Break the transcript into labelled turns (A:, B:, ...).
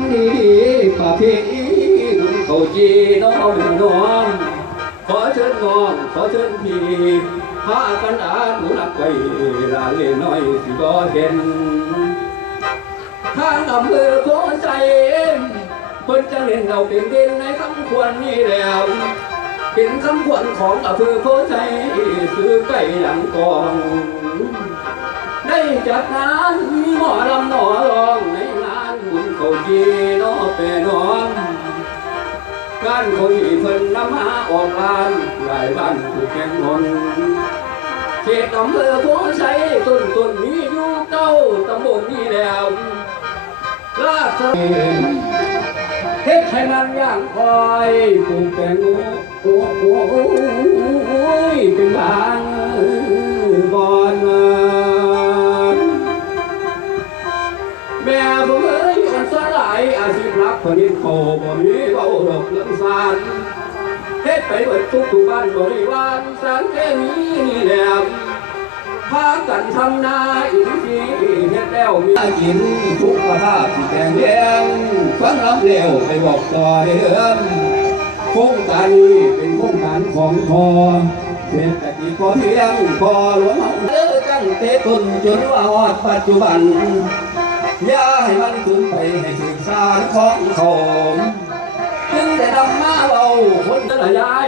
A: ำดีปะพณีบุญเขาจีน้องน้องขอเชิญน้องขอเชิญพี่พากันอาหนูนักไว้ลาเล่น้อยสิบ่เห็นทางอำเภอโพใจเพิ่นจะเล่นเราเป็นเด่นในคำควรนี้แล้วเป็นคำควรของอำเภอโพใจซื้อไก่หลังกอง ได้จัดงานหมอลำหมอร้องใน เขาจีน้อแปรน้องงานเขาอีเพิ่นนำหาออกลานหลายบ้านผู้แข่งนนเขตอำเภอโพไซต้นต้นมีอยู่เก้าตำบลนี้แล้วลาดเฮ็ดให้มันย่างคอยปลูกแตงโอ้โอ้ยเป็นบางบอนแม่ผมายอาชีพรักคนนี้โคบ่มีเบาดอกเรื่องสารเฮ็ดไปเบิดทุกทุกบ้านบริวารสารแค่นี้นี่แหละพากันทำนาอีกทีเฮ็ดแล้วมีกินทุกประภาพที่แดงแดงฟังรับเร็วไปบอกต่อเดิมโครงการนี้เป็นโครงการของพอเศรษฐกิจพอเพียงพอหลวงเลิกตั้งแต่ต้นจนว่าฮอดปัจจุบัน อย่าให้มันขึ้นไปให้ถึงสารของเขาจึงได้นำมาเอาคนละยาย